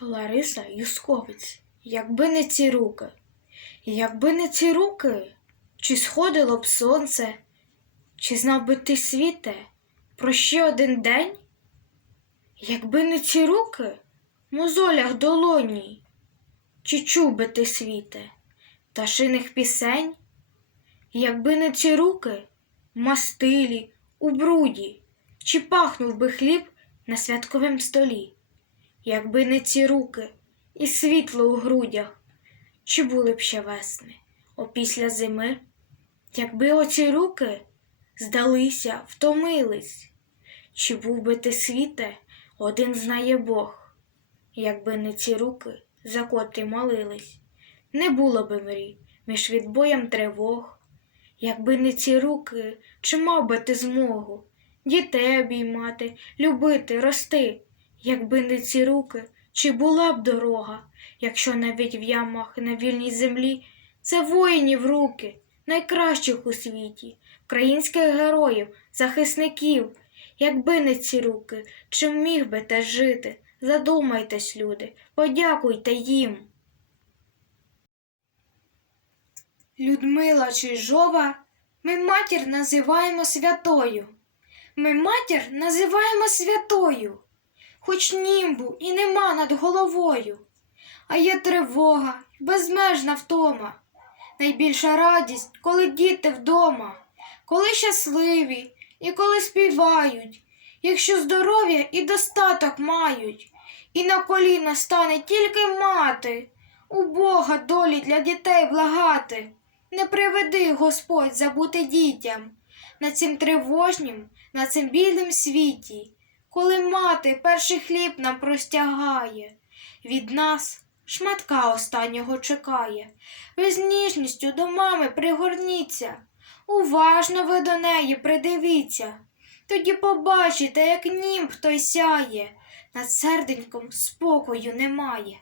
Лариса Юсковець, якби не ці руки, якби не ці руки, чи сходило б сонце, чи знав би ти світе про ще один день? Якби не ці руки мозолях долоні, чи чув би ти світе пташиних пісень? Якби не ці руки мастилі, у бруді, чи пахнув би хліб на святковім столі? Якби не ці руки і світло у грудях, чи були б ще весни опісля зими? Якби оці руки здалися, втомились, чи був би ти світе, один знає Бог, якби не ці руки, за котрі молились, не було би мрій між відбоєм тривог, якби не ці руки, чи мав би ти змогу дітей обіймати, любити, рости, якби не ці руки, чи була б дорога, якщо навіть в ямах на вільній землі це воїнів руки, найкращих у світі, українських героїв, захисників, якби не ці руки, чи міг би те жити? Задумайтесь, люди, подякуйте їм. Людмила Чижова, ми матір називаємо святою. Ми матір називаємо святою, хоч німбу і нема над головою, а є тривога, безмежна втома. Найбільша радість, коли діти вдома, коли щасливі і коли співають, якщо здоров'я і достаток мають, і на коліна стане тільки мати, у Бога долі для дітей благати. Не приведи, Господь, забути дітям на цім тривожнім, на цим біднім світі, коли мати перший хліб нам простягає, від нас шматка останнього чекає. Ви з ніжністю до мами пригорніться, уважно ви до неї придивіться, тоді побачите, як німб той сяє, над серденьком спокою немає.